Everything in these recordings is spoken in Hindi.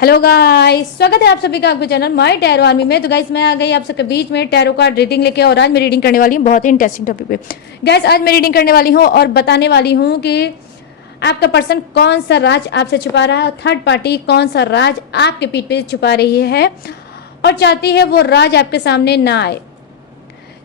हेलो गाइस, स्वागत है आप सभी का आपके चैनल माय टैरो आर्मी में। तो गाइस मैं आ गई आप सबके बीच में टैरो कार्ड रीडिंग लेके, और आज मैं रीडिंग करने वाली हूँ बहुत ही इंटरेस्टिंग टॉपिक पे। गाइस आज मैं रीडिंग करने वाली हूँ और बताने वाली हूँ कि आपका पर्सन कौन सा राज आपसे छुपा रहा है, थर्ड पार्टी कौन सा राज आपके पीठ पे छुपा रही है और चाहती है वो राज आपके सामने ना आए,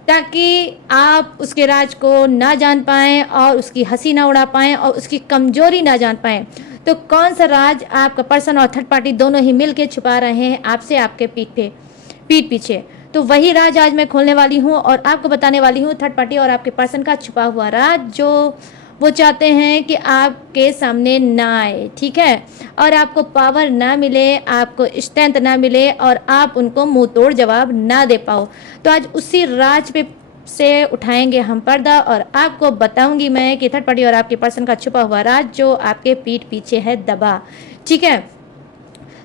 ताकि आप उसके राज को ना जान पाएं और उसकी हंसी ना उड़ा पाएं और उसकी कमजोरी ना जान पाएं। तो कौन सा राज आपका पर्सन और थर्ड पार्टी दोनों ही मिलके छुपा रहे हैं आपसे आपके पीठ पीछे। तो वही राज आज मैं खोलने वाली हूँ और आपको बताने वाली हूँ थर्ड पार्टी और आपके पर्सन का छुपा हुआ राज जो वो चाहते हैं कि आपके सामने ना आए, ठीक है, और आपको पावर ना मिले, आपको स्ट्रेंथ ना मिले और आप उनको मुंह तोड़ जवाब ना दे पाओ। तो आज उसी राज पे से उठाएंगे हम पर्दा और आपको बताऊंगी मैं कि थर्ड पार्टी और आपके पर्सन का छुपा हुआ राज जो आपके पीठ पीछे है दबा, ठीक है।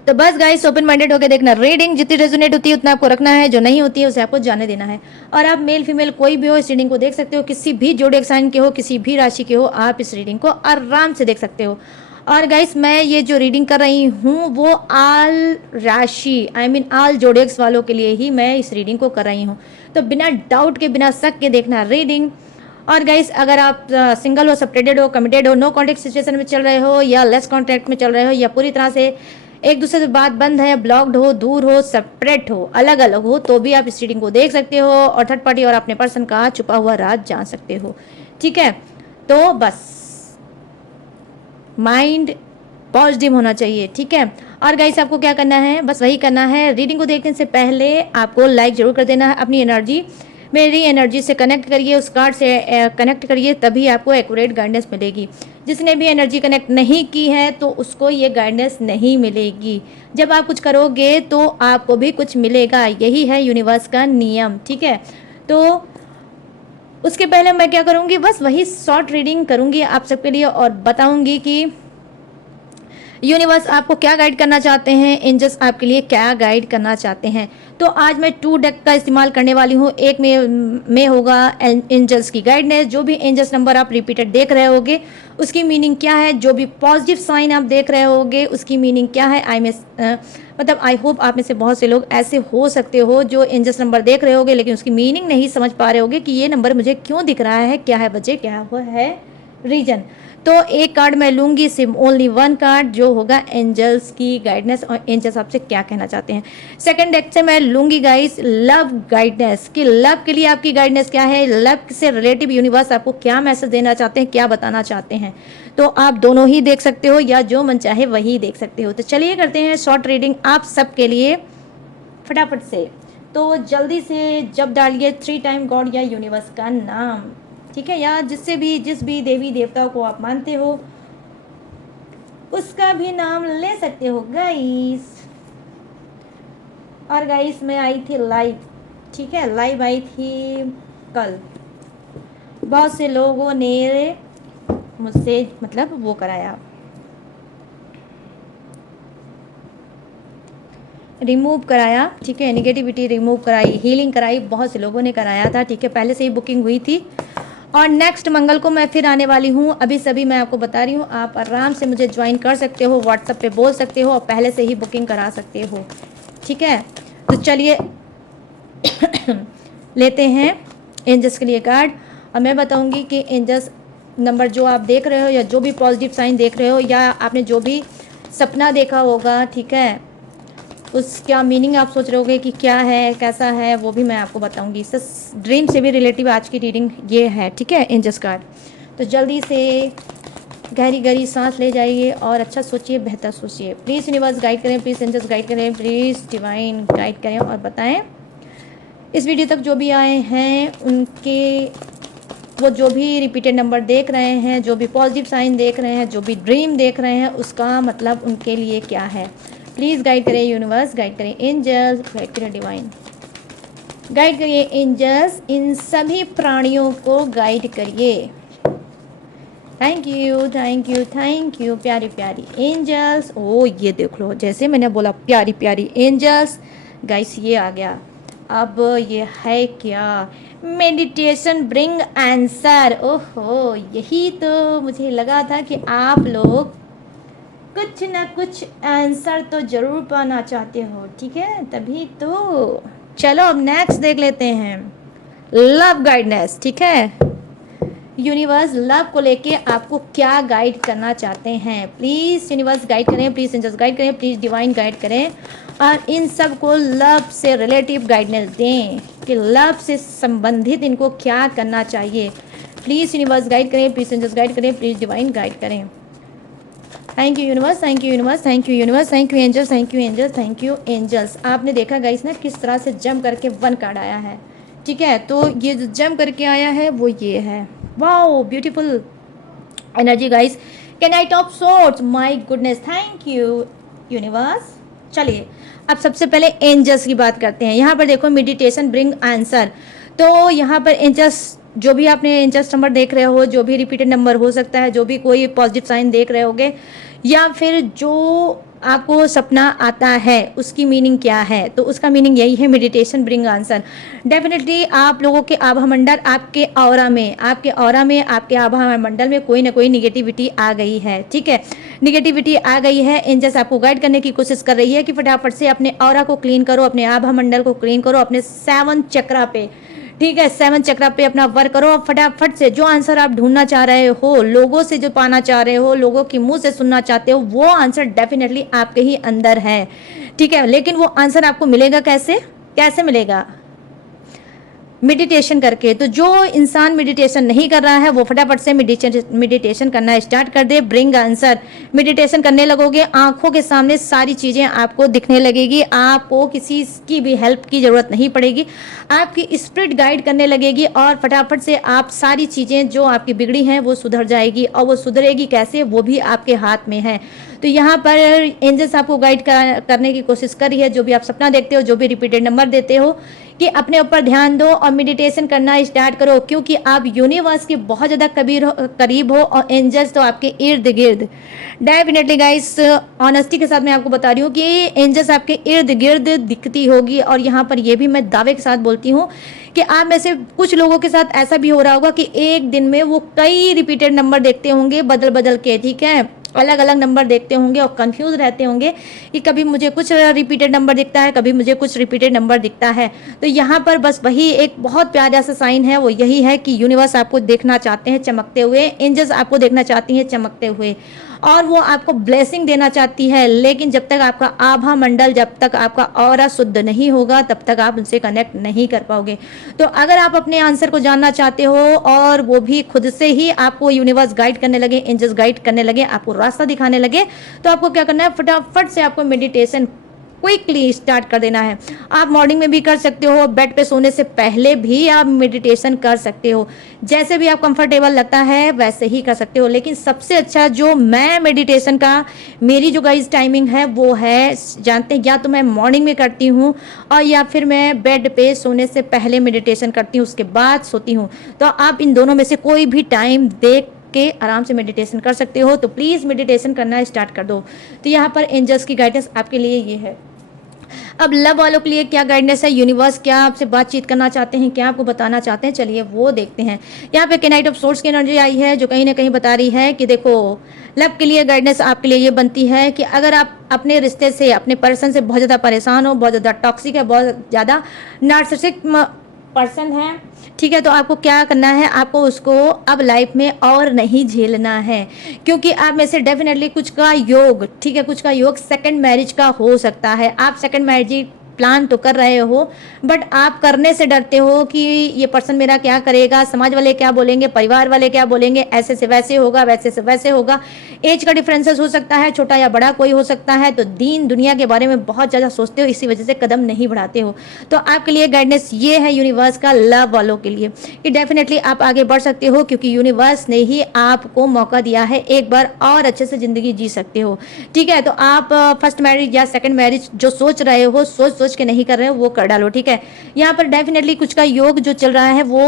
तो बस गाइस ओपन माइंडेड होकर देखना, रीडिंग जितनी रेजोनेट होती है उतना आपको रखना है, जो नहीं होती है उसे आपको जाने देना है। और आप मेल फीमेल कोई भी हो इस रीडिंग को देख सकते हो, किसी भी जोड़िक साइन के हो, किसी भी राशि के हो, आप इस रीडिंग को आराम से देख सकते हो। और गाइस मैं ये जो रीडिंग कर रही हूँ वो आल राशि आल जोड़िक्स वालों के लिए ही मैं इस रीडिंग को कर रही हूँ। तो बिना डाउट के, बिना शक के देखना रीडिंग। और गाइस अगर आप सिंगल हो, सेपरेटेड हो, कमिटेड हो, नो कॉन्टेक्ट सिचुएशन में चल रहे हो या लेस कॉन्टेक्ट में चल रहे हो, या पूरी तरह से एक दूसरे से बात बंद है, ब्लॉक्ड हो, दूर हो, सेपरेट हो, अलग अलग हो, तो भी आप इस रीडिंग को देख सकते हो और थर्ड पार्टी और अपने पर्सन का छुपा हुआ राज जान सकते हो, ठीक है। तो बस माइंड पॉजिटिव होना चाहिए, ठीक है। और गाइस आपको क्या करना है, बस वही करना है, रीडिंग को देखने से पहले आपको लाइक जरूर कर देना है। अपनी एनर्जी मेरी एनर्जी से कनेक्ट करिए, उस कार्ड से कनेक्ट करिए, तभी आपको एक्यूरेट गाइडेंस मिलेगी। जिसने भी एनर्जी कनेक्ट नहीं की है तो उसको ये गाइडेंस नहीं मिलेगी। जब आप कुछ करोगे तो आपको भी कुछ मिलेगा, यही है यूनिवर्स का नियम, ठीक है। तो उसके पहले मैं क्या करूँगी, बस वही शॉर्ट रीडिंग करूँगी आप सबके लिए और बताऊँगी कि यूनिवर्स आपको क्या गाइड करना चाहते हैं, एंजल्स आपके लिए क्या गाइड करना चाहते हैं। तो आज मैं 2 डेक का इस्तेमाल करने वाली हूँ। एक में होगा एंजल्स की गाइडनेस, जो भी एंजल्स नंबर आप रिपीटेड देख रहे होगे उसकी मीनिंग क्या है, जो भी पॉजिटिव साइन आप देख रहे होगे उसकी मीनिंग क्या है। आई होप आप में से बहुत से लोग ऐसे हो सकते हो जो एंजल्स नंबर देख रहे होगे लेकिन उसकी मीनिंग नहीं समझ पा रहे होगे कि ये नंबर मुझे क्यों दिख रहा है, क्या है वजह, क्या वो है रीजन। तो एक कार्ड मैं लूंगी, सिर्फ ओनली 1 कार्ड, जो होगा एंजल्स की गाइडेंस और एंजल्स आपसे क्या कहना चाहते हैं। सेकंड डेक से मैं लूंगी गाइस लव गाइडेंस, कि लव के लिए आपकी गाइडेंस क्या है, लव से रिलेटिव यूनिवर्स आपको क्या मैसेज देना चाहते हैं, क्या बताना चाहते हैं। तो आप दोनों ही देख सकते हो या जो मन चाहे वही देख सकते हो। तो चलिए करते हैं शॉर्ट रीडिंग आप सबके लिए फटाफट से। तो जल्दी से जब डालिए 3 टाइम गॉड या यूनिवर्स का नाम, ठीक है, या जिस भी देवी देवताओं को आप मानते हो उसका भी नाम ले सकते हो गाइस। और गाइस मैं आई थी लाइव, ठीक है, लाइव आई थी कल। बहुत से लोगों ने मुझसे वो कराया, रिमूव कराया, ठीक है, नेगेटिविटी रिमूव कराई, हीलिंग कराई, बहुत से लोगों ने कराया था, ठीक है, पहले से ही बुकिंग हुई थी। और नेक्स्ट मंगल को मैं फिर आने वाली हूँ। अभी सभी मैं आपको बता रही हूँ, आप आराम से मुझे ज्वाइन कर सकते हो, व्हाट्सएप पे बोल सकते हो और पहले से ही बुकिंग करा सकते हो, ठीक है। तो चलिए लेते हैं एंजल्स के लिए कार्ड और मैं बताऊंगी कि एंजल्स नंबर जो आप देख रहे हो या जो भी पॉजिटिव साइन देख रहे हो या आपने जो भी सपना देखा होगा, ठीक है, उसका मीनिंग आप सोच रहे होगे कि क्या है, कैसा है, वो भी मैं आपको बताऊंगी। ड्रीम से भी रिलेटिव आज की रीडिंग ये है, ठीक है, एंजल्स कार्ड। तो जल्दी से गहरी गहरी सांस ले जाइए और अच्छा सोचिए, बेहतर सोचिए। प्लीज़ यूनिवर्स गाइड करें, प्लीज़ एंजल्स गाइड करें, प्लीज़ डिवाइन गाइड करें और बताएं इस वीडियो तक जो भी आए हैं उनके, वो जो भी रिपीटेड नंबर देख रहे हैं, जो भी पॉजिटिव साइन देख रहे हैं, जो भी ड्रीम देख रहे हैं, उसका मतलब उनके लिए क्या है। प्लीज़ गाइड करें यूनिवर्स, गाइड करें एंजल्स, गाइड करें डिवाइन, गाइड करिए एंजल्स, इन सभी प्राणियों को गाइड करिए। Thank you thank you thank you प्यारी प्यारी एंजल्स। ओ ये देख लो, जैसे मैंने बोला प्यारी प्यारी एंजल्स, गाइस ये आ गया। अब ये है क्या, मेडिटेशन ब्रिंग आंसर। ओहो, यही तो मुझे लगा था कि आप लोग कुछ ना कुछ आंसर तो ज़रूर पाना चाहते हो, ठीक है, तभी तो। चलो अब नेक्स्ट देख लेते हैं, लव गाइडनेस, ठीक है। यूनिवर्स लव को लेके आपको क्या गाइड करना चाहते हैं, प्लीज़ यूनिवर्स गाइड करें, प्लीज़ एंजल्स गाइड करें, प्लीज़ डिवाइन गाइड करें, और इन सब को लव से रिलेटिव गाइडेंस दें कि लव से संबंधित इनको क्या करना चाहिए। प्लीज़ यूनिवर्स गाइड करें, प्लीज़ एंजल्स गाइड करें, प्लीज़ डिवाइन गाइड करें। Thank you universe, thank you universe, thank you universe, thank you angels, thank you angels, thank you angels. आपने देखा गाइस ना किस तरह से जम करके 1 कार्ड आया है, ठीक है। तो ये जो जम करके आया है वो ये है, wow beautiful energy guys, night of swords, my goodness, thank you universe. चलिए अब सबसे पहले एंजल्स की बात करते हैं। यहाँ पर देखो मेडिटेशन ब्रिंग आंसर, तो यहाँ पर एंजल्स जो भी आपने एंजल्स नंबर देख रहे हो, जो भी रिपीटेड नंबर हो सकता है, जो भी कोई पॉजिटिव साइन देख रहे होगे, या फिर जो आपको सपना आता है उसकी मीनिंग क्या है, तो उसका मीनिंग यही है, मेडिटेशन ब्रिंग आंसर। डेफिनेटली आप लोगों के आभा मंडल, आपके ऑरा में, आपके आभा मंडल में कोई ना कोई निगेटिविटी आ गई है, ठीक है, निगेटिविटी आ गई है। एंजल्स आपको गाइड करने की कोशिश कर रही है कि फटाफट से अपने ऑरा को क्लीन करो, अपने आभा मंडल को क्लीन करो, अपने 7 चक्रा पे, ठीक है, 7 चक्रा पे अपना वर्क करो। फटाफट से जो आंसर आप ढूंढना चाह रहे हो, लोगों से जो पाना चाह रहे हो, लोगों के मुंह से सुनना चाहते हो, वो आंसर डेफिनेटली आपके ही अंदर है, ठीक है। लेकिन वो आंसर आपको मिलेगा कैसे, कैसे मिलेगा? मेडिटेशन करके। तो जो इंसान मेडिटेशन नहीं कर रहा है वो फटाफट से मेडिटेशन करना स्टार्ट कर दे। ब्रिंग आंसर, मेडिटेशन करने लगोगे, आंखों के सामने सारी चीज़ें आपको दिखने लगेगी, आपको किसी की भी हेल्प की ज़रूरत नहीं पड़ेगी, आपकी स्पिरिट गाइड करने लगेगी, और फटाफट से आप सारी चीज़ें जो आपकी बिगड़ी हैं वो सुधर जाएगी, और वो सुधरेगी कैसे, वो भी आपके हाथ में है। तो यहाँ पर एंजल्स आपको गाइड करने की कोशिश कर रही है, जो भी आप सपना देखते हो, जो भी रिपीटेड नंबर देते हो, कि अपने ऊपर ध्यान दो और मेडिटेशन करना स्टार्ट करो, क्योंकि आप यूनिवर्स के बहुत ज़्यादा करीब हो, और एंजल्स तो आपके इर्द गिर्द। डेफिनेटली गाइस, ऑनेस्टी के साथ मैं आपको बता रही हूँ कि एंजल्स आपके इर्द गिर्द दिखती होगी, और यहाँ पर ये भी मैं दावे के साथ बोलती हूँ कि आप में से कुछ लोगों के साथ ऐसा भी हो रहा होगा कि एक दिन में वो कई रिपीटेड नंबर देखते होंगे बदल बदल के, ठीक है, अलग अलग नंबर देखते होंगे और कंफ्यूज रहते होंगे कि कभी मुझे कुछ रिपीटेड नंबर दिखता है, कभी मुझे कुछ रिपीटेड नंबर दिखता है। तो यहाँ पर बस वही एक बहुत प्यारा सा साइन है, वो यही है कि यूनिवर्स आपको देखना चाहते हैं चमकते हुए, एंजल्स आपको देखना चाहती हैं चमकते हुए, और वो आपको ब्लेसिंग देना चाहती है। लेकिन जब तक आपका आभा मंडल, जब तक आपका ऑरा शुद्ध नहीं होगा, तब तक आप उनसे कनेक्ट नहीं कर पाओगे। तो अगर आप अपने आंसर को जानना चाहते हो, और वो भी खुद से ही आपको यूनिवर्स गाइड करने लगे, एंजल्स गाइड करने लगे, आपको रास्ता दिखाने लगे, तो आपको क्या करना है, फटाफट से आपको मेडिटेशन क्विकली स्टार्ट कर देना है। आप मॉर्निंग में भी कर सकते हो, बेड पे सोने से पहले भी आप मेडिटेशन कर सकते हो, जैसे भी आप कंफर्टेबल लगता है वैसे ही कर सकते हो। लेकिन सबसे अच्छा जो मैं मेडिटेशन का, मेरी जो गाइस टाइमिंग है वो है, जानते हैं, या तो मैं मॉर्निंग में करती हूँ, और या फिर मैं बेड पे सोने से पहले मेडिटेशन करती हूँ, उसके बाद सोती हूँ। तो आप इन दोनों में से कोई भी टाइम देख के आराम से मेडिटेशन कर सकते हो। तो प्लीज़ मेडिटेशन करना स्टार्ट कर दो। तो यहाँ पर एंजल्स की गाइडेंस आपके लिए ये है। अब लव वालों के लिए क्या गाइडेंस है, यूनिवर्स क्या आपसे बातचीत करना चाहते हैं, क्या आपको बताना चाहते हैं, चलिए वो देखते हैं। यहाँ पे नाइट ऑफ सोर्स की एनर्जी आई है, जो कहीं ना कहीं बता रही है कि देखो, लव के लिए गाइडेंस आपके लिए ये बनती है कि अगर आप अपने रिश्ते से, अपने पर्सन से बहुत ज़्यादा परेशान हो, बहुत ज़्यादा टॉक्सिक है, बहुत ज़्यादा नार्सिसिस्टिक पर्सन है, ठीक है, तो आपको क्या करना है, आपको उसको अब लाइफ में और नहीं झेलना है, क्योंकि आप में से डेफिनेटली कुछ का योग, ठीक है, कुछ का योग सेकंड मैरिज का हो सकता है। आप सेकंड मैरिज प्लान तो कर रहे हो, बट आप करने से डरते हो कि ये पर्सन मेरा क्या करेगा, समाज वाले क्या बोलेंगे, परिवार वाले क्या बोलेंगे, ऐसे से वैसे होगा, वैसे से वैसे होगा। एज का डिफरेंसेस हो सकता है, छोटा या बड़ा कोई हो सकता है, तो दीन दुनिया के बारे में बहुत ज़्यादा सोचते हो, इसी वजह से कदम नहीं बढ़ाते हो। तो आपके लिए गाइडेंस ये है यूनिवर्स का, लव वालों के लिए, कि डेफिनेटली आप आगे बढ़ सकते हो, क्योंकि यूनिवर्स ने ही आपको मौका दिया है, एक बार और अच्छे से ज़िंदगी जी सकते हो, ठीक है। तो आप फर्स्ट मैरिज या सेकंड मैरिज जो सोच रहे हो, सोच के नहीं कर रहे हो, वो कर डालो, ठीक है। यहाँ पर डेफिनेटली कुछ का योग जो चल रहा है वो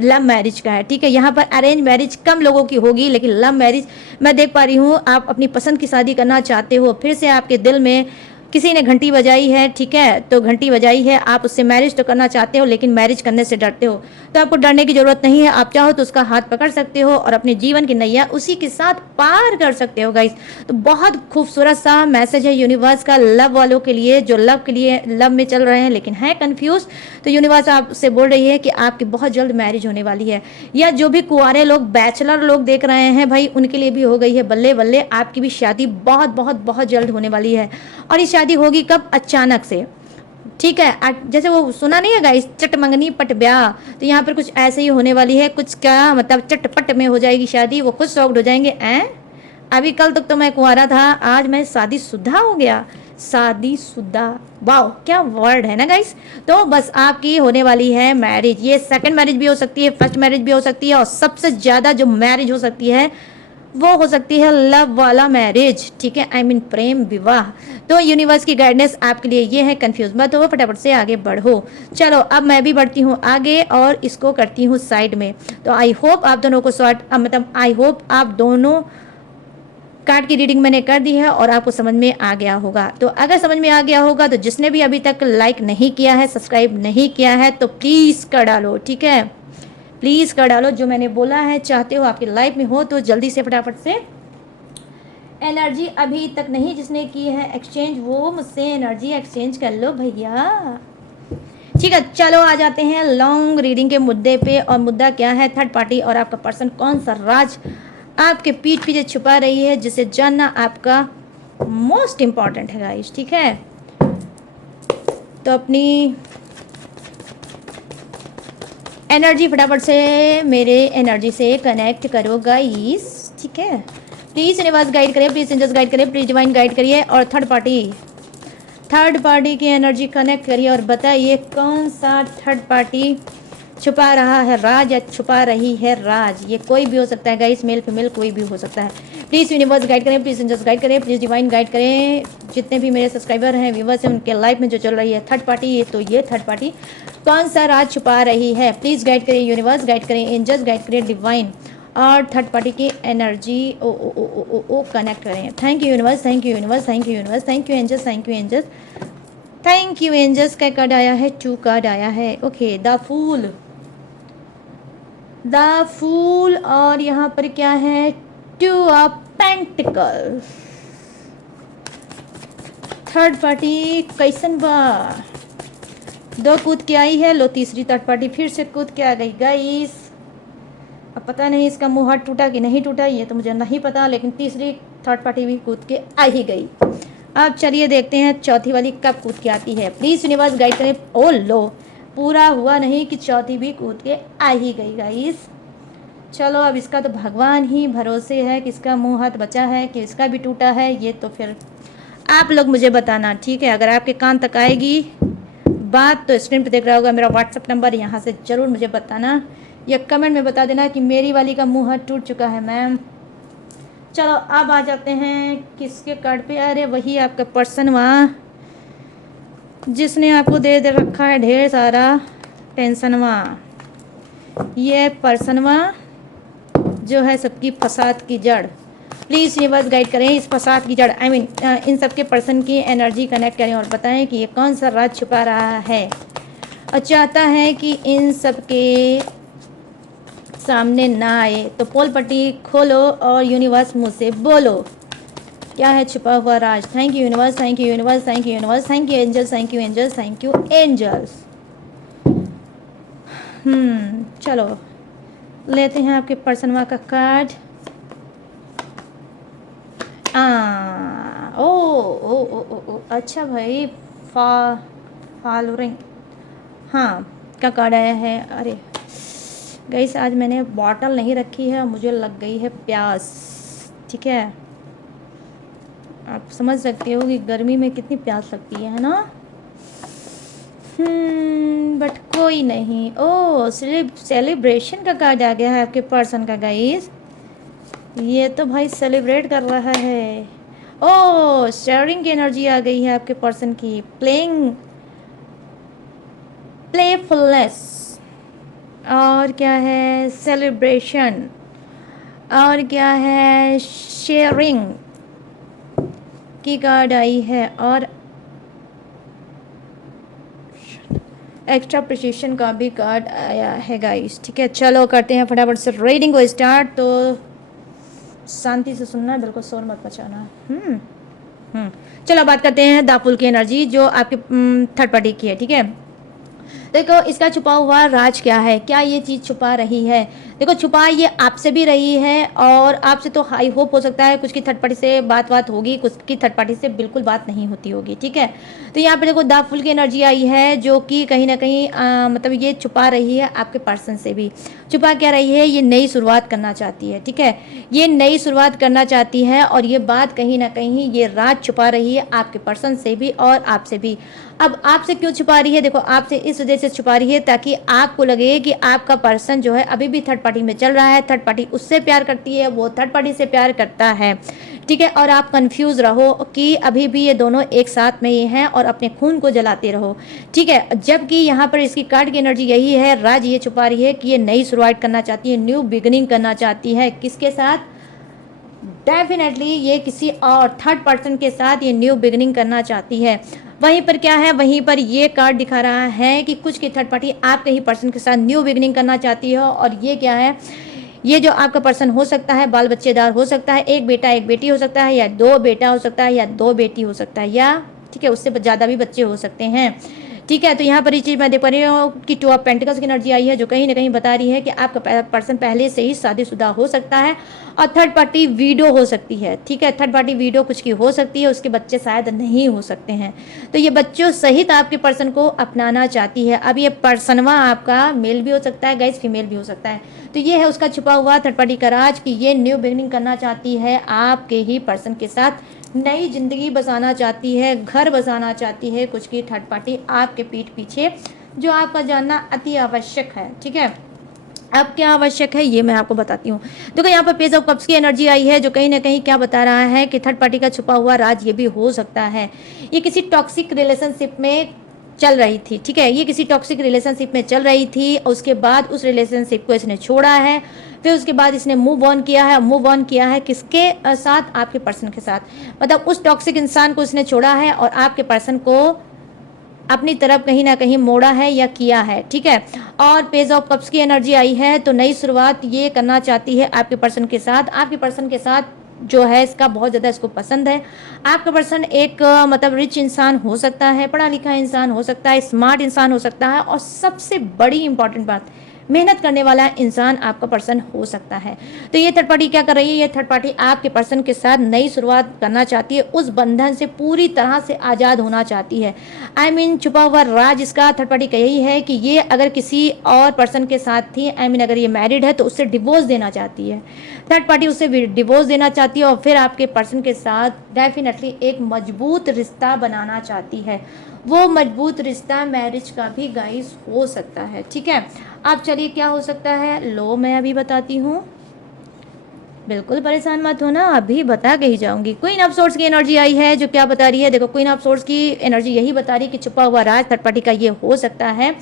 लव मैरिज का है, ठीक है। यहाँ पर अरेंज मैरिज कम लोगों की होगी, लेकिन लव मैरिज मैं देख पा रही हूँ, आप अपनी पसंद की शादी करना चाहते हो, फिर से आपके दिल में किसी ने घंटी बजाई है, ठीक है, तो घंटी बजाई है, आप उससे मैरिज तो करना चाहते हो लेकिन मैरिज करने से डरते हो, तो आपको डरने की ज़रूरत नहीं है। आप चाहो तो उसका हाथ पकड़ सकते हो और अपने जीवन की नैया उसी के साथ पार कर सकते हो गाइस। तो बहुत खूबसूरत सा मैसेज है यूनिवर्स का लव वालों के लिए, जो लव के लिए लव में चल रहे हैं लेकिन हैं कन्फ्यूज। तो यूनिवर्स आपसे बोल रही है कि आपकी बहुत जल्द मैरिज होने वाली है। या जो भी कुंवारे लोग, बैचलर लोग देख रहे हैं भाई, उनके लिए भी हो गई है बल्ले बल्ले, आपकी भी शादी बहुत बहुत बहुत जल्द होने वाली है। और ये शादी होगी कब? अचानक से, ठीक है। जैसे वो सुना नहीं है गाइस, चट मंगनी पट ब्याह, तो यहाँ पर कुछ ऐसे ही होने वाली है। कुछ क्या मतलब, चटपट में हो जाएगी शादी, वो खुद शॉक्ड हो जाएंगे। अभी कल तक तो मैं कुंवारा था, आज मैं शादीशुदा हो गया। शादीशुदा, वाह क्या वर्ड है ना गाइस। तो बस आपकी होने वाली है मैरिज। ये सेकंड मैरिज भी हो सकती है, फर्स्ट मैरिज भी हो सकती है, और सबसे ज़्यादा जो मैरिज हो सकती है वो हो सकती है लव वाला मैरिज, ठीक है, आई मीन प्रेम विवाह। तो यूनिवर्स की गाइडेंस आपके लिए ये है, कंफ्यूज मत हो, फटाफट से आगे बढ़ो। चलो अब मैं भी बढ़ती हूँ आगे और इसको करती हूँ साइड में। तो आई होप आप दोनों को शॉर्ट मतलब आई होप आप दोनों कार्ड की रीडिंग मैंने कर दी है और आपको समझ में आ गया होगा। तो अगर समझ में आ गया होगा तो जिसने भी अभी तक लाइक नहीं किया है, सब्सक्राइब नहीं किया है, तो प्लीज़ कर डालो, ठीक है, प्लीज़ कर डालो। जो मैंने बोला है चाहते हो आपकी लाइफ में हो, तो जल्दी से फटाफट से एनर्जी अभी तक नहीं जिसने की है एक्सचेंज, वो मुझसे एनर्जी एक्सचेंज कर लो भैया। ठीक है, चलो आ जाते हैं लॉन्ग रीडिंग के मुद्दे पे। और मुद्दा क्या है? थर्ड पार्टी और आपका पर्सन कौन सा राज आपके पीठ पीछे छुपा रही है, जिसे जानना आपका मोस्ट इम्पॉर्टेंट है गाइस, ठीक है। तो अपनी एनर्जी फटाफट से मेरे एनर्जी से कनेक्ट करो गाइस, ठीक है। प्लीज़ यूनिवर्स गाइड करिए, प्लीज़ एंजल्स गाइड करिए, प्लीज़ डिवाइन गाइड करिए। और थर्ड पार्टी की एनर्जी कनेक्ट करिए और बताइए कौन सा थर्ड पार्टी छुपा रहा है राज या छुपा रही है राज। ये कोई भी हो सकता है गाइस, मेल फीमेल कोई भी हो सकता है। प्लीज़ यूनिवर्स गाइड करें, प्लीज़ एंजल्स गाइड करें, प्लीज़ डिवाइन गाइड करें। जितने भी मेरे सब्सक्राइबर हैं, व्यूवर्स हैं, उनके लाइफ में जो चल रही है थर्ड पार्टी, तो ये थर्ड पार्टी कौन सा राज छुपा रही है, प्लीज़ गाइड करें यूनिवर्स, गाइड करें एंजल्स, गाइड करें डिवाइन। और थर्ड पार्टी की एनर्जी ओ कनेक्ट करें। Thank you universe, thank you universe, thank you universe, thank you angels, thank you angels, thank you angels. का कार्ड आया है, 2 कार्ड आया है, ओके। द फूल और यहाँ पर क्या है? 2 ऑफ पेंटिकल। थर्ड पार्टी कैसन बा? 2 कूद के आई है, लो तीसरी थर्ड पार्टी फिर से कूद के आ गई गाइस। अब पता नहीं इसका मुंह हाथ टूटा कि नहीं टूटा, ये तो मुझे नहीं पता, लेकिन तीसरी थर्ड पार्टी भी कूद के आ ही गई। अब चलिए देखते हैं चौथी वाली कब कूद के आती है। प्लीज़ यूनिवर्स गाइड करें। ओ लो, पूरा हुआ नहीं कि चौथी भी कूद के आ ही गई गाइस। चलो अब इसका तो भगवान ही भरोसे है कि इसका मुंह हाथ बचा है कि इसका भी टूटा है, ये तो फिर आप लोग मुझे बताना, ठीक है। अगर आपके कान तक आएगी बात तो स्क्रीन पे देख रहा होगा मेरा व्हाट्सअप नंबर, यहाँ से ज़रूर मुझे बताना या कमेंट में बता देना कि मेरी वाली का मुंह हाथ टूट चुका है मैम। चलो अब आ जाते हैं किसके कार्ड पे। अरे वही आपका पर्सन वहाँ जिसने आपको दे रखा है ढेर सारा टेंशन वहाँ। ये पर्सन वहाँ जो है सबकी फसाद की जड़। प्लीज़ यूनिवर्स गाइड करें इस फसाद की जड़, आई मीन इन सब के पर्सन की एनर्जी कनेक्ट करें और बताएं कि ये कौन सा राज छुपा रहा है और चाहता है कि इन सब के सामने ना आए। तो पोल पट्टी खोलो और यूनिवर्स मुझसे बोलो क्या है छुपा हुआ राज। Thank you universe, thank you universe, thank you universe, thank you angels, thank you angels, thank you angels. चलो लेते हैं आपके पर्सन वा का कार्ड। ओ ओ ओ ओ ओ अच्छा भाई, फॉलोइंग हाँ क्या कार्ड आया है। अरे गाइस आज मैंने बॉटल नहीं रखी है, मुझे लग गई है प्यास, ठीक है। आप समझ सकते हो कि गर्मी में कितनी प्यास लगती है ना। बट कोई नहीं। ओ सेलिब्रेशन का कार्ड आ गया है आपके पर्सन का गाइस। ये तो भाई सेलिब्रेट कर रहा है। ओ शेयरिंग की एनर्जी आ गई है आपके पर्सन की। प्लेफुलनेस और क्या है? सेलिब्रेशन और क्या है? शेयरिंग की कार्ड आई है। और एक्स्ट्रा प्रिसिशन का भी कार्ड आया है गाइस। ठीक है, चलो करते हैं फटाफट से रीडिंग को स्टार्ट। तो शांति से सुनना, बिल्कुल शोर मत मचाना। चलो बात करते हैं दापुल की एनर्जी जो आपके थर्ड पार्टी की है। ठीक है, देखो इसका छुपा हुआ राज क्या है, क्या ये चीज़ छुपा रही है। देखो छुपा ये आपसे भी रही है, और आपसे तो हाई होप हो सकता है, कुछ की थर्ड पार्टी से बात होगी, कुछ की थर्ड पार्टी से बिल्कुल बात नहीं होती होगी। ठीक है, तो यहाँ पे देखो द फुल की एनर्जी आई है जो कि कहीं ना कहीं मतलब ये छुपा रही है आपके पर्सन से भी। छुपा क्या रही है, ये नई शुरुआत करना चाहती है। ठीक है, ये नई शुरुआत करना चाहती है, और ये बात कहीं ना कहीं ये राज छुपा रही है आपके पर्सन से भी और आपसे भी। अब आपसे क्यों छुपा रही है, देखो आपसे इस वजह से छुपा रही है ताकि आपको लगे कि आपका पर्सन जो है अभी भी थर्ड पार्टी में चल रहा है, थर्ड पार्टी उससे प्यार करती है, वो थर्ड पार्टी से प्यार करता है। ठीक है, और आप कंफ्यूज रहो कि अभी भी ये दोनों एक साथ में ही हैं और अपने खून को जलाते रहो। ठीक है, जबकि यहाँ पर इसकी कार्ड की एनर्जी यही है, राज ये छुपा रही है कि ये नई शुरुआत करना चाहती है, न्यू बिगिनिंग करना चाहती है। किसके साथ, डेफिनेटली ये किसी और थर्ड पर्सन के साथ ये न्यू बिगिनिंग करना चाहती है। वहीं पर क्या है, वहीं पर ये कार्ड दिखा रहा है कि कुछ की थर्ड पार्टी आपके ही पर्सन के साथ न्यू बिगिनिंग करना चाहती है। और ये क्या है, ये जो आपका पर्सन हो सकता है बाल बच्चेदार हो सकता है, एक बेटा एक बेटी हो सकता है, या दो बेटा हो सकता है, या दो बेटी हो सकता है, या ठीक है उससे ज़्यादा भी बच्चे हो सकते हैं। ठीक है, तो यहाँ पर ये चीज़ मैं देख पा रही हूँ कि 2 ऑफ पेंटिकल्स की एनर्जी आई है जो कहीं ना कहीं बता रही है कि आपका पर्सन पहले से ही शादीशुदा हो सकता है और थर्ड पार्टी वीडो हो सकती है। ठीक है, थर्ड पार्टी वीडो कुछ की हो सकती है, उसके बच्चे शायद नहीं हो सकते हैं। तो ये बच्चों सहित आपके पर्सन को अपनाना चाहती है। अब ये पर्सनवा आपका मेल भी हो सकता है गाइस, फीमेल भी हो सकता है। तो ये है उसका छुपा हुआ थर्ड पार्टी का राज कि ये न्यू बिगिनिंग करना चाहती है आपके ही पर्सन के साथ, नई जिंदगी बसाना चाहती है, घर बसाना चाहती है कुछ की थर्ड पार्टी आपके पीठ पीछे, जो आपका जानना अति आवश्यक है। ठीक है, अब क्या आवश्यक है ये मैं आपको बताती हूँ। देखो यहाँ पर पेज ऑफ कप्स की एनर्जी आई है जो कहीं ना कहीं क्या बता रहा है कि थर्ड पार्टी का छुपा हुआ राज ये भी हो सकता है, ये किसी टॉक्सिक रिलेशनशिप में चल रही थी। ठीक है, ये किसी टॉक्सिक रिलेशनशिप में चल रही थी, उसके बाद उस रिलेशनशिप को इसने छोड़ा है, फिर उसके बाद इसने मूव ऑन किया है। मूव ऑन किया है किसके साथ, आपके पर्सन के साथ। मतलब उस टॉक्सिक इंसान को इसने छोड़ा है और आपके पर्सन को अपनी तरफ कहीं ना कहीं मोड़ा है या किया है। ठीक है, और पेज ऑफ कप्स की एनर्जी आई है तो नई शुरुआत ये करना चाहती है आपके पर्सन के साथ। आपके पर्सन के साथ जो है इसका बहुत ज़्यादा इसको पसंद है। आपका पर्सन एक मतलब रिच इंसान हो सकता है, पढ़ा लिखा इंसान हो सकता है, स्मार्ट इंसान हो सकता है, और सबसे बड़ी इंपॉर्टेंट बात, मेहनत करने वाला इंसान आपका पर्सन हो सकता है। तो ये थर्ड पार्टी क्या कर रही है, ये थर्ड पार्टी आपके पर्सन के साथ नई शुरुआत करना चाहती है, उस बंधन से पूरी तरह से आज़ाद होना चाहती है। आई मीन छुपा हुआ राज इसका थर्ड पार्टी का यही है कि ये अगर किसी और पर्सन के साथ थी, आई मीन अगर ये मैरिड है तो उससे डिवोर्स देना चाहती है। थर्ड पार्टी उससे डिवोर्स देना चाहती है और फिर आपके पर्सन के साथ डेफिनेटली एक मजबूत रिश्ता बनाना चाहती है। वो मजबूत रिश्ता मैरिज का भी गाइस हो सकता है। ठीक है, अब चलिए क्या हो सकता है लो मैं अभी बताती हूँ, बिल्कुल परेशान मत होना, अभी बता के ही जाऊंगी। क्वीन ऑफ सोर्ड्स की एनर्जी आई है जो क्या बता रही है, देखो क्वीन ऑफ सोर्ड्स की एनर्जी यही बता रही है कि छुपा हुआ राज थर्ड पार्टी का ये हो सकता है।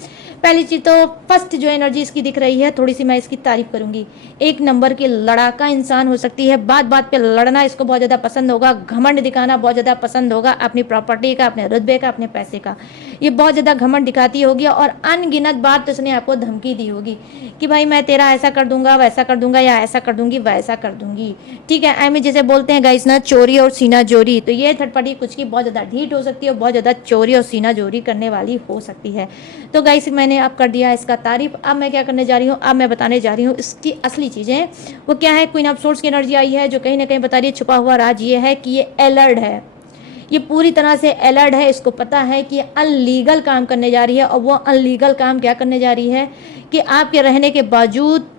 पहली चीज तो फर्स्ट जो एनर्जी इसकी दिख रही है, थोड़ी सी मैं इसकी तारीफ करूंगी, एक नंबर की लड़ाका इंसान हो सकती है। बात बात पे लड़ना इसको बहुत ज़्यादा पसंद होगा, घमंड दिखाना बहुत ज़्यादा पसंद होगा, अपनी प्रॉपर्टी का, अपने रुतबे का, अपने पैसे का, ये बहुत ज़्यादा घमंड दिखाती होगी। और अनगिनत बार तो इसने आपको धमकी दी होगी कि भाई मैं तेरा ऐसा कर दूंगा, वैसा कर दूंगा, या ऐसा कर दूंगी, वैसा कर दूंगी। ठीक है, आई मीन जैसे बोलते हैं गाइस ना, चोरी और सीना जोरी, तो ये थर्ड पार्टी कुछ की बहुत ज़्यादा ढीठ हो सकती है और बहुत ज़्यादा चोरी और सीना जोरी करने वाली हो सकती है। तो गाइस मैंने अब कर दिया इसका तारीफ, अब मैं क्या करने जा रही हूँ, अब मैं बताने जा रही हूँ इसकी असली चीज़ें। वो क्या है, क्वीन ऑफ सोर्ड्स की एनर्जी आई है जो कहीं ना कहीं बता रही है छुपा हुआ राज ये है कि ये अलर्ट है, ये पूरी तरह से अलर्ट है। इसको पता है कि ये अनलीगल काम करने जा रही है, और वो अनलीगल काम क्या करने जा रही है कि आपके रहने के बावजूद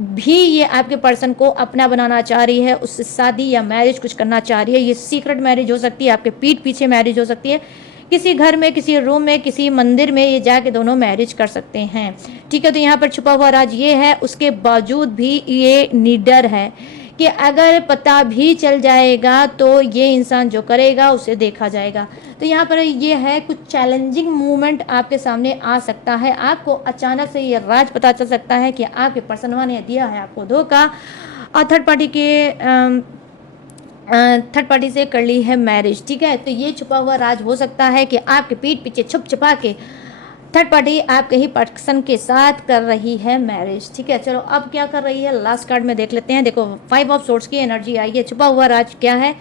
भी ये आपके पर्सन को अपना बनाना चाह रही है, उससे शादी या मैरिज कुछ करना चाह रही है। ये सीक्रेट मैरिज हो सकती है, आपके पीठ पीछे मैरिज हो सकती है, किसी घर में, किसी रूम में, किसी मंदिर में ये जाके दोनों मैरिज कर सकते हैं। ठीक है, तो यहाँ पर छुपा हुआ राज ये है, उसके बावजूद भी ये निडर है कि अगर पता भी चल जाएगा तो ये इंसान जो करेगा उसे देखा जाएगा। तो यहाँ पर ये है कुछ चैलेंजिंग मूवमेंट आपके सामने आ सकता है, आपको अचानक से ये राज पता चल सकता है कि आपके पर्सनवा ने दिया है आपको धोखा और थर्ड पार्टी से कर ली है मैरिज। ठीक है, तो ये छुपा हुआ राज हो सकता है कि आपके पीठ पीछे छुप छुपा के थर्ड पार्टी आपके ही पर्सन के साथ कर रही है मैरिज, ठीक है। चलो अब क्या कर रही है, लास्ट कार्ड में देख लेते हैं। देखो 5 ऑफ सोर्ड्स की एनर्जी आई है। छुपा हुआ राज क्या है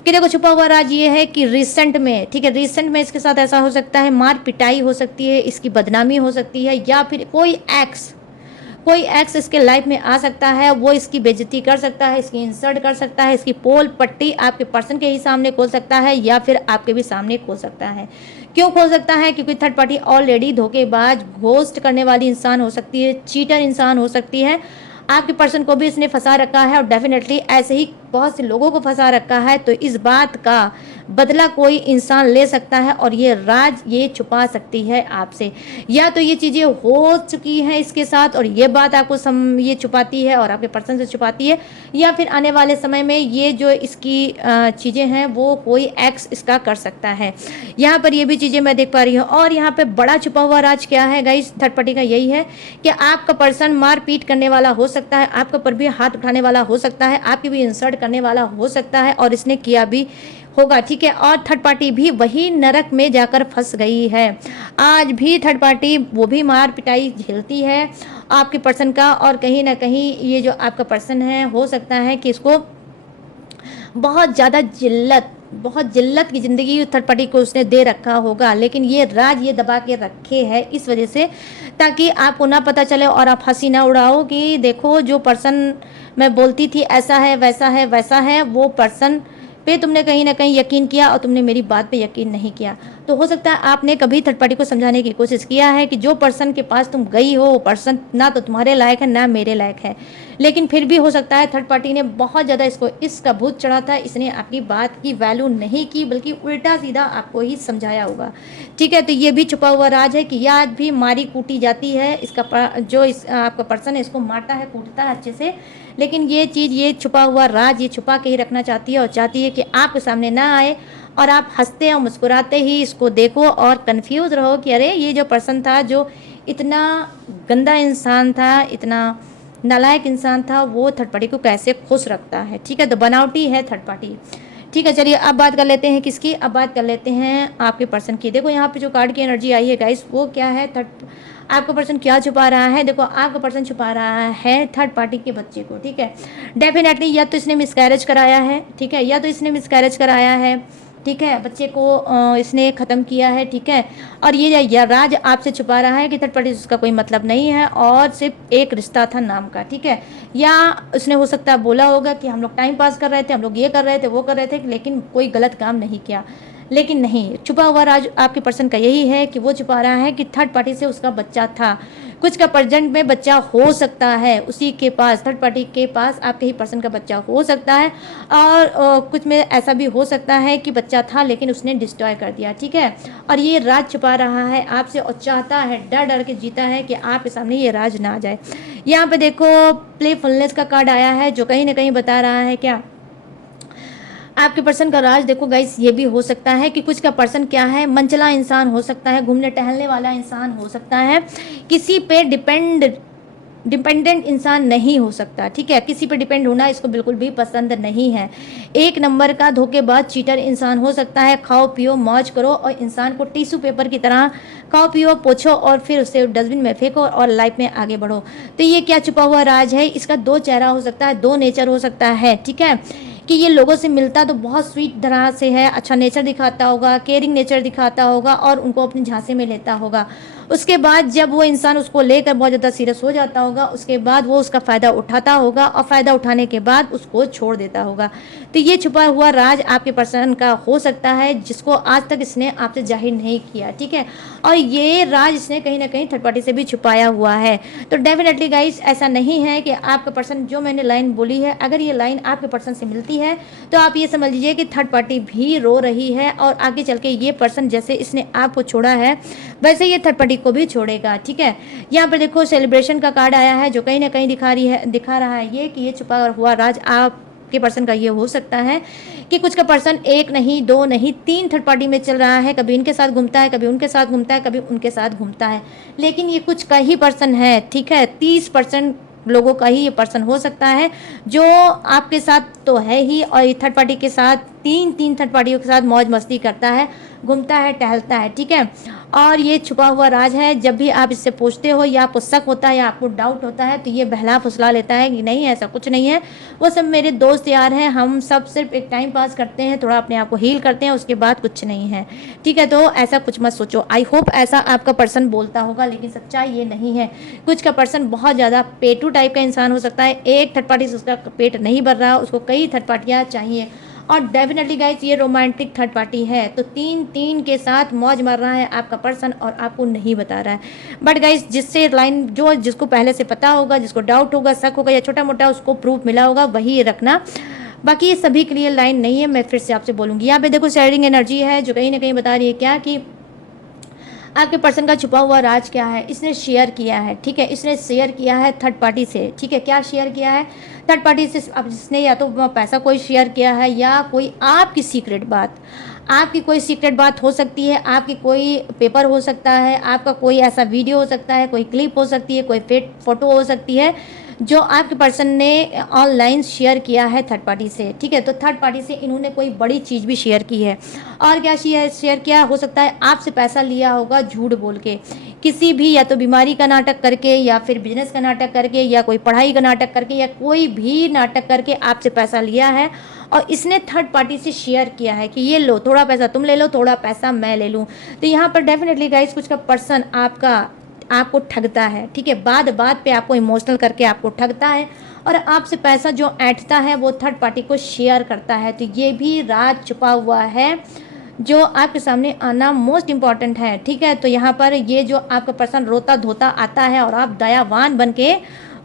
कि देखो छुपा हुआ राज ये है कि रिसेंट में, ठीक है, रिसेंट में इसके साथ ऐसा हो सकता है, मार पिटाई हो सकती है, इसकी बदनामी हो सकती है, या फिर कोई एक्स इसके लाइफ में आ सकता है, वो इसकी बेइज्जती कर सकता है, इसकी इंसल्ट कर सकता है, इसकी पोल पट्टी आपके पर्सन के ही सामने खोल सकता है, या फिर आपके भी सामने खोल सकता है। क्यों खोल सकता है? क्योंकि थर्ड पार्टी ऑलरेडी धोखेबाज, घोस्ट करने वाली इंसान हो सकती है, चीटर इंसान हो सकती है। आपके पर्सन को भी इसने फंसा रखा है और डेफिनेटली ऐसे ही बहुत से लोगों को फंसा रखा है। तो इस बात का बदला कोई इंसान ले सकता है और ये राज ये छुपा सकती है आपसे, या तो ये चीज़ें हो चुकी हैं इसके साथ और ये बात आपको ये छुपाती है और आपके पर्सन से छुपाती है, या फिर आने वाले समय में ये जो इसकी चीज़ें हैं वो कोई एक्स इसका कर सकता है। यहाँ पर ये भी चीज़ें मैं देख पा रही हूँ। और यहाँ पे बड़ा छुपा हुआ राज क्या है गाइस, थर्ड पार्टी का यही है कि आपका पर्सन मारपीट करने वाला हो सकता है, आपके ऊपर भी हाथ उठाने वाला हो सकता है, आपकी भी इंसल्ट करने वाला हो सकता है और इसने किया भी होगा, ठीक है। और थर्ड पार्टी भी वही नरक में जाकर फंस गई है। आज भी थर्ड पार्टी वो भी मार पिटाई झेलती है आपके पर्सन का, और कहीं ना कहीं ये जो आपका पर्सन है हो सकता है कि इसको बहुत ज़्यादा जिल्लत की ज़िंदगी थर्ड पार्टी को उसने दे रखा होगा, लेकिन ये राज ये दबा के रखे है इस वजह से, ताकि आपको ना पता चले और आप हंसी ना उड़ाओ कि देखो जो पर्सन मैं बोलती थी ऐसा है वैसा है, वो पर्सन पे तुमने कहीं ना कहीं यकीन किया और तुमने मेरी बात पे यकीन नहीं किया। तो हो सकता है आपने कभी थर्ड पार्टी को समझाने की कोशिश किया है कि जो पर्सन के पास तुम गई हो वो पर्सन ना तो तुम्हारे लायक है ना मेरे लायक है, लेकिन फिर भी हो सकता है थर्ड पार्टी ने बहुत ज़्यादा इसका भूत चढ़ा था, इसने आपकी बात की वैल्यू नहीं की बल्कि उल्टा सीधा आपको ही समझाया होगा, ठीक है। तो ये भी छुपा हुआ राज है कि आज भी मारी कूटी जाती है, आपका पर्सन है इसको मारता है कूटता है अच्छे से, लेकिन ये चीज़ ये छुपा हुआ राज ये छुपा के ही रखना चाहती है और चाहती है कि आपके सामने ना आए और आप हंसते और मुस्कुराते ही इसको देखो और कंफ्यूज रहो कि अरे ये जो पर्सन था जो इतना गंदा इंसान था, इतना नालायक इंसान था, वो थर्ड पार्टी को कैसे खुश रखता है, ठीक है। तो बनावटी है थर्ड पार्टी, ठीक है। चलिए अब बात कर लेते हैं किसकी, अब बात कर लेते हैं आपके पर्सन की। देखो यहाँ पे जो कार्ड की एनर्जी आई है गाइस वो क्या है, आपका पर्सन क्या छुपा रहा है। देखो आपका पर्सन छुपा रहा है थर्ड पार्टी के बच्चे को, ठीक है। डेफिनेटली या तो इसने मिसकैरेज कराया है, ठीक है, या तो इसने मिसकैरेज कराया है, ठीक है, बच्चे को इसने ख़त्म किया है, ठीक है। और ये राज आपसे छुपा रहा है कि थर्ड पार्टी उसका कोई मतलब नहीं है और सिर्फ एक रिश्ता था नाम का, ठीक है। या उसने हो सकता है बोला होगा कि हम लोग टाइम पास कर रहे थे, हम लोग ये कर रहे थे वो कर रहे थे, लेकिन कोई गलत काम नहीं किया। लेकिन नहीं, छुपा हुआ राज आपके पर्सन का यही है कि वो छुपा रहा है कि थर्ड पार्टी से उसका बच्चा था, कुछ का प्रेजेंट में बच्चा हो सकता है उसी के पास, थर्ड पार्टी के पास आपके ही पर्सन का बच्चा हो सकता है, और कुछ में ऐसा भी हो सकता है कि बच्चा था लेकिन उसने डिस्ट्रॉय कर दिया, ठीक है। और ये राज छुपा रहा है आपसे और चाहता है, डर डर के जीता है कि आपके सामने ये राज ना आ जाए। यहाँ पे देखो प्लेफुलनेस का कार्ड आया है जो कहीं ना कहीं बता रहा है क्या आपके पर्सन का राज। देखो गाइस ये भी हो सकता है कि कुछ का पर्सन क्या है, मनचला इंसान हो सकता है, घूमने टहलने वाला इंसान हो सकता है, किसी पे डिपेंडेंट इंसान नहीं हो सकता, ठीक है। किसी पे डिपेंड होना इसको बिल्कुल भी पसंद नहीं है। एक नंबर का धोखेबाज चीटर इंसान हो सकता है। खाओ पियो मौज करो और इंसान को टिश्यू पेपर की तरह खाओ पियो पोछो और फिर उसे डस्टबिन में फेंको और लाइफ में आगे बढ़ो। तो ये क्या छुपा हुआ राज है, इसका दो चेहरा हो सकता है, दो नेचर हो सकता है, ठीक है। कि ये लोगों से मिलता तो बहुत स्वीट तरह से है, अच्छा नेचर दिखाता होगा, केयरिंग नेचर दिखाता होगा और उनको अपनी झांसे में लेता होगा। उसके बाद जब वो इंसान उसको लेकर बहुत ज़्यादा सीरियस हो जाता होगा, उसके बाद वो उसका फ़ायदा उठाता होगा और फ़ायदा उठाने के बाद उसको छोड़ देता होगा। तो ये छुपा हुआ राज आपके पर्सन का हो सकता है जिसको आज तक इसने आपसे जाहिर नहीं किया, ठीक है। और ये राज इसने कहीं ना कहीं थर्ड पार्टी से भी छुपाया हुआ है। तो डेफिनेटली गाइस ऐसा नहीं है कि आपका पर्सन, जो मैंने लाइन बोली है, अगर ये लाइन आपके पर्सन से मिलती है तो आप ये समझ लीजिए कि थर्ड पार्टी भी रो रही है और आगे चल के ये पर्सन जैसे इसने आपको छोड़ा है वैसे ये थर्ड पार्टी को भी छोड़ेगा, ठीक है। यहाँ पर देखो सेलिब्रेशन का कार्ड आया है जो कहीं ना कहीं दिखा रहा है ये कि ये छुपा हुआ राज आपके पर्सन का ये हो सकता है कि कुछ का पर्सन एक नहीं दो नहीं तीन थर्ड पार्टी में चल रहा है, कभी इनके साथ घूमता है, कभी उनके साथ घूमता है, कभी उनके साथ घूमता है, लेकिन ये कुछ का ही पर्सन है, ठीक है। 30% लोगों का ही ये पर्सन हो सकता है जो आपके साथ तो है ही और थर्ड पार्टी के साथ तीन तीन थर्ड पार्टियों के साथ मौज मस्ती करता है, घूमता है, टहलता है, ठीक है। और ये छुपा हुआ राज है। जब भी आप इससे पूछते हो या आपको शक होता है या आपको डाउट होता है तो ये बहला फुसला लेता है कि नहीं ऐसा कुछ नहीं है, वो सब मेरे दोस्त यार हैं, हम सब सिर्फ एक टाइम पास करते हैं, थोड़ा अपने आप को हील करते हैं, उसके बाद कुछ नहीं है, ठीक है। तो ऐसा कुछ मत सोचो। आई होप ऐसा आपका पर्सन बोलता होगा, लेकिन सच्चाई ये नहीं है। कुछ का पर्सन बहुत ज़्यादा पेटू टाइप का इंसान हो सकता है, एक थर्ड पार्टी से उसका पेट नहीं भर रहा, उसको कई थर्ड पार्टियाँ चाहिए। और डेफिनेटली गाइस ये रोमांटिक थर्ड पार्टी है, तो तीन तीन के साथ मौज मार रहा है आपका पर्सन और आपको नहीं बता रहा है। बट गाइस जिससे लाइन जो जिसको पहले से पता होगा, जिसको डाउट होगा, शक होगा या छोटा मोटा उसको प्रूफ मिला होगा, वही ये रखना। बाकी ये सभी के लिए लाइन नहीं है, मैं फिर से आपसे बोलूँगी। यहाँ पे देखो शेयरिंग एनर्जी है जो कहीं ना कहीं बता रही है क्या कि आपके पर्सन का छुपा हुआ राज क्या है, इसने शेयर किया है, ठीक है। इसने शेयर किया है थर्ड पार्टी से, ठीक है। क्या शेयर किया है थर्ड पार्टी से? अब इसने या तो पैसा कोई शेयर किया है या कोई आपकी सीक्रेट बात, आपकी कोई सीक्रेट बात हो सकती है, आपकी कोई पेपर हो सकता है, आपका कोई ऐसा वीडियो हो सकता है, कोई क्लिप हो सकती है, कोई फोटो हो सकती है जो आपके पर्सन ने ऑनलाइन शेयर किया है थर्ड पार्टी से, ठीक है। तो थर्ड पार्टी से इन्होंने कोई बड़ी चीज़ भी शेयर की है। और क्या शेयर किया हो सकता है? आपसे पैसा लिया होगा झूठ बोल के, किसी भी या तो बीमारी का नाटक करके या फिर बिजनेस का नाटक करके या कोई पढ़ाई का नाटक करके या कोई भी नाटक करके आपसे पैसा लिया है और इसने थर्ड पार्टी से शेयर किया है कि ये लो, थोड़ा पैसा तुम ले लो, थोड़ा पैसा मैं ले लूँ। तो यहाँ पर डेफिनेटली गाइस कुछ का पर्सन आपको ठगता है, ठीक है। बात बात पे आपको इमोशनल करके आपको ठगता है और आपसे पैसा जो ऐंठता है वो थर्ड पार्टी को शेयर करता है। तो ये भी राज छुपा हुआ है जो आपके सामने आना मोस्ट इम्पॉर्टेंट है, ठीक है। तो यहाँ पर ये जो आपका पर्सन रोता धोता आता है और आप दयावान बन के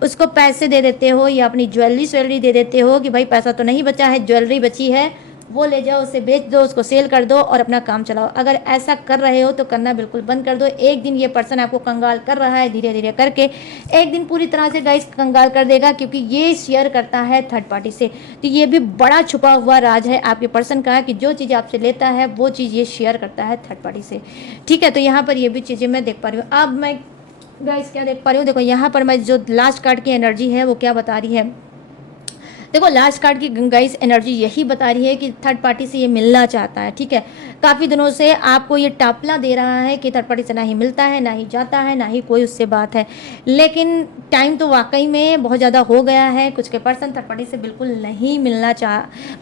उसको पैसे दे देते हो या अपनी ज्वेलरी दे देते हो कि भाई पैसा तो नहीं बचा है, ज्वेलरी बची है, वो ले जाओ, उसे बेच दो, उसको सेल कर दो और अपना काम चलाओ। अगर ऐसा कर रहे हो तो करना बिल्कुल बंद कर दो। एक दिन ये पर्सन आपको कंगाल कर रहा है, धीरे धीरे करके एक दिन पूरी तरह से गाइस कंगाल कर देगा, क्योंकि ये शेयर करता है थर्ड पार्टी से। तो ये भी बड़ा छुपा हुआ राज है आपके पर्सन का कि जो चीज़ आपसे लेता है वो चीज़ ये शेयर करता है थर्ड पार्टी से, ठीक है। तो यहाँ पर ये भी चीज़ें मैं देख पा रही हूँ। अब मैं गाइस क्या देख पा रही हूँ, देखो यहाँ पर मैं जो लास्ट कार्ड की एनर्जी है वो क्या बता रही है। देखो लास्ट कार्ड की गाइस एनर्जी यही बता रही है कि थर्ड पार्टी से ये मिलना चाहता है, ठीक है। काफ़ी दिनों से आपको ये टापला दे रहा है कि थर्ड पार्टी से ना ही मिलता है, ना ही जाता है, ना ही कोई उससे बात है, लेकिन टाइम तो वाकई में बहुत ज़्यादा हो गया है। कुछ के पर्सन थर्ड पार्टी से बिल्कुल नहीं मिलना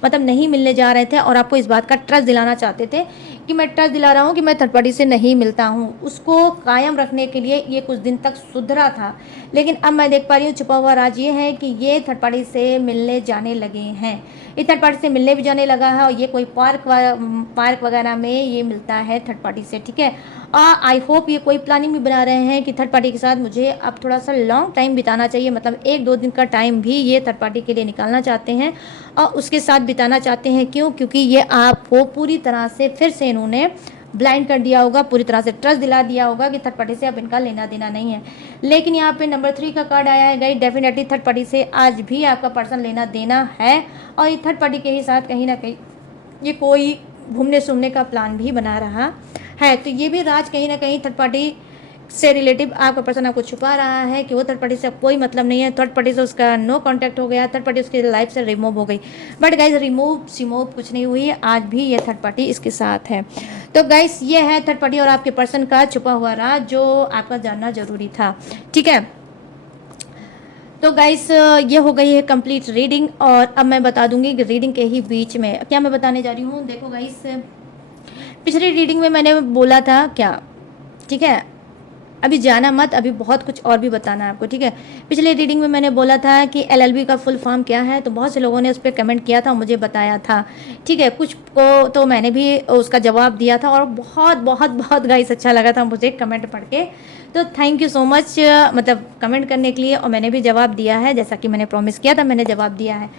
मतलब नहीं मिलने जा रहे थे और आपको इस बात का ट्रस्ट दिलाना चाहते थे कि मैं ट्रस्ट दिला रहा हूँ कि मैं थर्ड पार्टी से नहीं मिलता हूँ। उसको कायम रखने के लिए ये कुछ दिन तक सुधरा था, लेकिन अब मैं देख पा रही हूँ छुपा हुआ राज ये है कि ये थर्ड पार्टी से मिलने जाने लगे हैं। ये थर्ड पार्टी से मिलने भी जाने लगा है और ये कोई पार्क वगैरह में ये मिलता है थर्ड पार्टी से, ठीक है। आई होप ये कोई प्लानिंग भी बना रहे हैं कि थर्ड पार्टी के साथ मुझे अब थोड़ा सा लॉन्ग टाइम बिताना चाहिए, मतलब 1-2 दिन का टाइम भी ये थर्ड पार्टी के लिए निकालना चाहते हैं और उसके साथ बिताना चाहते हैं। क्यों? क्योंकि ये आपको पूरी तरह से फिर से इन्होंने ब्लाइंड कर दिया होगा, पूरी तरह से ट्रस्ट दिला दिया होगा कि थर्ड पार्टी से अब इनका लेना देना नहीं है। लेकिन यहाँ पे नंबर 3 का कार्ड आया है गाइस, डेफिनेटली थर्ड पार्टी से आज भी आपका पर्सन लेना देना है और ये थर्ड पार्टी के ही साथ कहीं ना कहीं ये कोई घूमने सूमने का प्लान भी बना रहा है। तो ये भी राज कहीं ना कहीं थर्ड पार्टी से रिलेटिव आपका पर्सन आपको छुपा रहा है कि वो थर्ड पार्टी से कोई मतलब नहीं है, थर्ड पार्टी से उसका नो कांटेक्ट हो गया, थर्ड पार्टी उसकी लाइफ से रिमूव हो गई। बट गाइस रिमूव कुछ नहीं हुई है, आज भी ये थर्ड पार्टी इसके साथ है। तो गाइस ये है थर्ड पार्टी और आपके पर्सन का छुपा हुआ राज जो आपका जानना जरूरी था, ठीक है। तो गाइस ये हो गई है कंप्लीट रीडिंग और अब मैं बता दूंगी कि रीडिंग के ही बीच में क्या मैं बताने जा रही हूँ। देखो गाइस पिछली रीडिंग में मैंने बोला था क्या, ठीक है, अभी जाना मत, अभी बहुत कुछ और भी बताना है आपको, ठीक है। पिछले रीडिंग में मैंने बोला था कि LLB का फुल फॉर्म क्या है, तो बहुत से लोगों ने उस पर कमेंट किया था, मुझे बताया था, ठीक है। कुछ को तो मैंने भी उसका जवाब दिया था और बहुत बहुत बहुत गाइस अच्छा लगा था मुझे कमेंट पढ़ के, तो थैंक यू सो मच मतलब कमेंट करने के लिए। और मैंने भी जवाब दिया है, जैसा कि मैंने प्रॉमिस किया था मैंने जवाब दिया है।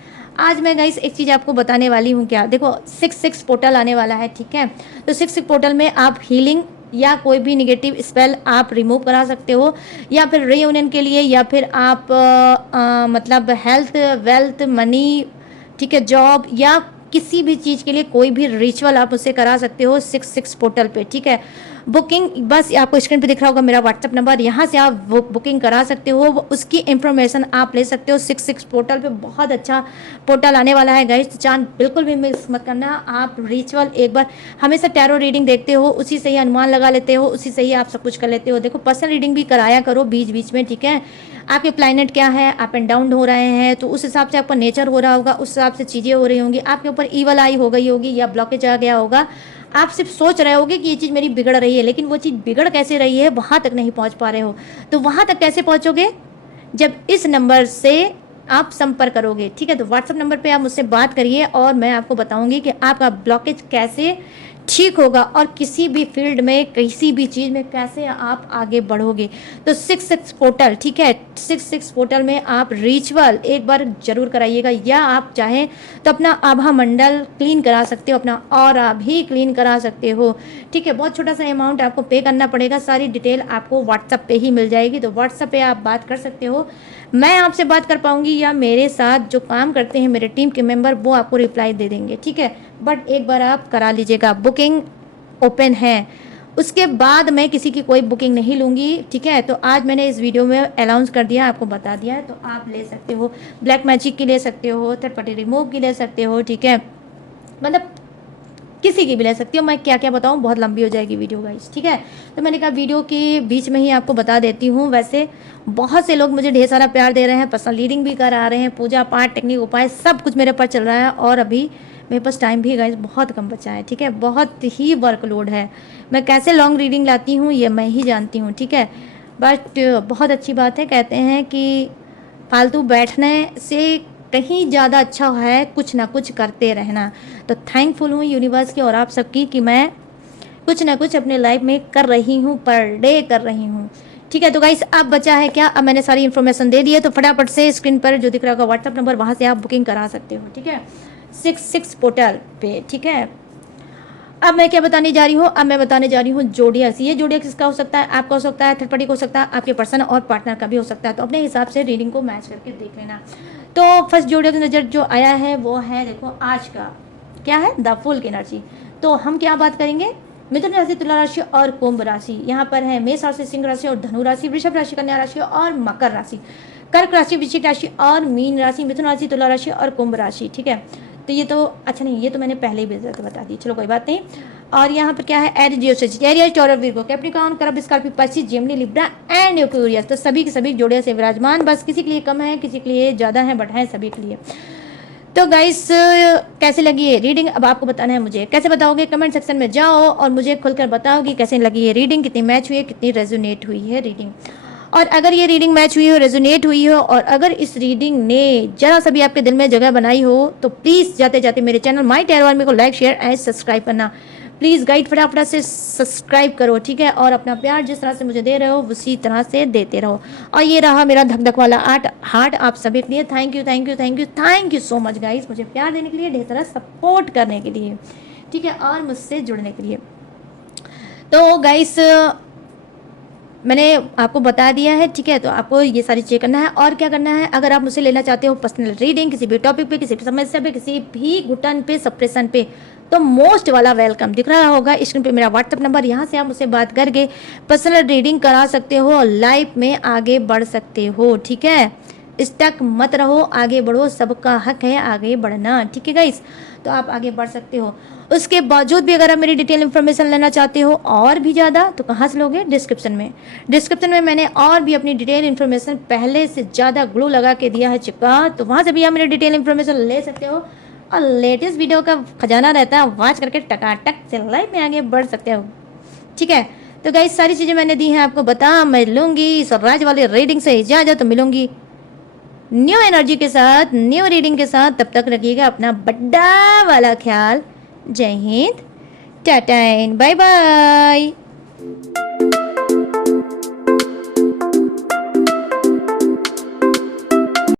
आज मैं गाइस एक चीज़ आपको बताने वाली हूँ, क्या देखो 6-6 पोर्टल आने वाला है, ठीक है। तो 6-6 पोर्टल में आप हीलिंग या कोई भी निगेटिव स्पेल आप रिमूव करा सकते हो, या फिर रीयूनियन के लिए, या फिर आप मतलब हेल्थ, वेल्थ, मनी, ठीक है, जॉब या किसी भी चीज़ के लिए कोई भी रिचुअल आप उससे करा सकते हो 6-6 पोर्टल पे, ठीक है। बुकिंग बस आपको स्क्रीन पे दिख रहा होगा मेरा व्हाट्सअप नंबर, यहाँ से आप बुकिंग करा सकते हो, उसकी इंफॉर्मेशन आप ले सकते हो। 66 पोर्टल पे बहुत अच्छा पोर्टल आने वाला है गाइस, तो चांद बिल्कुल भी मिस मत करना। आप रिचुअल एक बार हमेशा टैरो रीडिंग देखते हो, उसी से ही अनुमान लगा लेते हो, उसी से ही आप सब कुछ कर लेते हो। देखो पर्सनल रीडिंग भी कराया करो बीच बीच में, ठीक है। आपके प्लैनेट क्या है, अप एंड डाउन हो रहे हैं, तो उस हिसाब से आपका नेचर हो रहा होगा, उस हिसाब से चीज़ें हो रही होंगी। आपके ऊपर ईवल आई हो गई होगी या ब्लॉकेज आ गया होगा, आप सिर्फ सोच रहे होगे कि ये चीज़ मेरी बिगड़ रही है, लेकिन वो चीज़ बिगड़ कैसे रही है वहाँ तक नहीं पहुँच पा रहे हो। तो वहाँ तक कैसे पहुँचोगे, जब इस नंबर से आप संपर्क करोगे, ठीक है। तो व्हाट्सअप नंबर पे आप मुझसे बात करिए और मैं आपको बताऊंगी कि आपका ब्लॉकेज कैसे ठीक होगा और किसी भी फील्ड में किसी भी चीज़ में कैसे आप आगे बढ़ोगे। तो 66 पोर्टल, ठीक है, 66 पोर्टल में आप रिचुअल एक बार जरूर कराइएगा, या आप चाहें तो अपना आभा मंडल क्लीन करा सकते हो, अपना ऑरा भी क्लीन करा सकते हो, ठीक है। बहुत छोटा सा अमाउंट आपको पे करना पड़ेगा, सारी डिटेल आपको व्हाट्सअप पे ही मिल जाएगी। तो व्हाट्सअप पे आप बात कर सकते हो, मैं आपसे बात कर पाऊंगी, या मेरे साथ जो काम करते हैं मेरे टीम के मेंबर वो आपको रिप्लाई दे देंगे, ठीक है। बट एक बार आप करा लीजिएगा, बुकिंग ओपन है, उसके बाद मैं किसी की कोई बुकिंग नहीं लूँगी, ठीक है। तो आज मैंने इस वीडियो में अनाउंस कर दिया, आपको बता दिया है, तो आप ले सकते हो। ब्लैक मैजिक की ले सकते हो, थर्ड पार्टी रिमूव की ले सकते हो, ठीक है, मतलब किसी की भी ले सकती हो। मैं क्या क्या बताऊँ, बहुत लंबी हो जाएगी वीडियो गाइस, ठीक है। तो मैंने कहा वीडियो के बीच में ही आपको बता देती हूँ। वैसे बहुत से लोग मुझे ढेर सारा प्यार दे रहे हैं, पर्सनल रीडिंग भी करा रहे हैं, पूजा पाठ टेक्निक उपाय सब कुछ मेरे पास चल रहा है, और अभी मेरे पास टाइम भी गाइस बहुत कम बचा है, ठीक है। बहुत ही वर्कलोड है, मैं कैसे लॉन्ग रीडिंग लाती हूँ ये मैं ही जानती हूँ, ठीक है। बट बहुत अच्छी बात है, कहते हैं कि फालतू बैठने से कहीं ज़्यादा अच्छा है कुछ ना कुछ करते रहना। तो थैंकफुल हूँ यूनिवर्स की और आप सबकी कि मैं कुछ ना कुछ अपने लाइफ में कर रही हूँ, पर डे कर रही हूँ, ठीक है। तो गाइस अब बचा है क्या, अब मैंने सारी इन्फॉर्मेशन दे दी है, तो फटाफट से स्क्रीन पर जो दिख रहा होगा व्हाट्सअप नंबर, वहाँ से आप बुकिंग करा सकते हो, ठीक है, 66 पोर्टल पे, ठीक है। अब मैं क्या बताने जा रही हूँ, अब मैं बताने जा रही हूँ जोडियक्स। ये जोडियक्स किसका हो सकता है, आपका हो सकता है, थर्ड पार्टी को हो सकता है, आपके पर्सन और पार्टनर का भी हो सकता है। तो अपने हिसाब से रीडिंग को मैच करके देख लेना। तो फर्स्ट जोडियक्स नजर जो आया है वो है, देखो आज का क्या है, द फुल की एनर्जी। तो हम क्या बात करेंगे, मिथुन राशि, तुला राशि और कुंभ राशि। यहाँ पर है मेष राशि, सिंह राशि और धनु राशि, वृषभ राशि, कन्या राशि और मकर राशि, कर्क राशि, वृश्चिक राशि और मीन राशि, मिथुन राशि, तुला राशि और कुंभ राशि, ठीक है। तो ये तो अच्छा नहीं, ये तो मैंने पहले ही बता दी, चलो कोई बात नहीं। और यहाँ पर क्या है, Aries, Taurus, Virgo, Capricorn, crab, Scorpio, Pisces, Gemini, Libra and Aquarius. तो सभी के सभी जोड़े से विराजमान, बस किसी के लिए कम है, किसी के लिए ज़्यादा है, बट है सभी के लिए। तो गाइस कैसे लगी ये रीडिंग, अब आपको बताना है मुझे। कैसे बताओगे, कमेंट सेक्शन में जाओ और मुझे खुलकर बताओ कि कैसे लगी ये रीडिंग, कितनी मैच हुई है, कितनी रेजोनेट हुई है रीडिंग। और अगर ये रीडिंग मैच हुई हो, रेजोनेट हुई हो, और अगर इस रीडिंग ने जरा सा भी आपके दिल में जगह बनाई हो, तो प्लीज़ जाते जाते मेरे चैनल माई टैरो आर्मी को लाइक, शेयर एंड सब्सक्राइब करना। प्लीज़ गाइड फटाफट से सब्सक्राइब करो, ठीक है। और अपना प्यार जिस तरह से मुझे दे रहे हो उसी तरह से देते रहो। और ये रहा मेरा धक धक वाला हार्ट आप सभी के लिए। Thank you thank you thank you thank you so much guys, मुझे प्यार देने के लिए, ढेर सारा सपोर्ट करने के लिए, ठीक है, और मुझसे जुड़ने के लिए। तो गाइस मैंने आपको बता दिया है, ठीक है। तो आपको ये सारी चीज़ करना है। और क्या करना है, अगर आप मुझसे लेना चाहते हो पर्सनल रीडिंग किसी भी टॉपिक पे, किसी भी समस्या पे, किसी भी घुटन पे, सप्रेशन पे, तो मोस्ट वाला वेलकम दिख रहा होगा स्क्रीन पे मेरा व्हाट्सअप नंबर, यहाँ से आप मुझसे बात करके पर्सनल रीडिंग करा सकते हो और लाइफ में आगे बढ़ सकते हो, ठीक है। स्टक मत रहो, आगे बढ़ो, सबका हक है आगे बढ़ना, ठीक है गाइस। तो आप आगे बढ़ सकते हो। उसके बावजूद भी अगर आप मेरी डिटेल इन्फॉर्मेशन लेना चाहते हो और भी ज़्यादा, तो कहाँ से लोगे, डिस्क्रिप्शन में मैंने और भी अपनी डिटेल इन्फॉर्मेशन पहले से ज़्यादा ग्लू लगा के दिया है चिपका, तो वहाँ से भी आप मेरी डिटेल इन्फॉर्मेशन ले सकते हो। और लेटेस्ट वीडियो का खजाना रहता है, वॉच करके टकाटक से लाइफ में आगे बढ़ सकते हो, ठीक है। तो गाइस सारी चीज़ें मैंने दी हैं आपको, बता मैं लूँगी सनराइज वाले रीडिंग से इजाज़त, तो मिलूंगी न्यू एनर्जी के साथ, न्यू रीडिंग के साथ। तब तक रखिएगा अपना बड़ा वाला ख्याल। जय हिंद, टाटा एंड बाय बाय।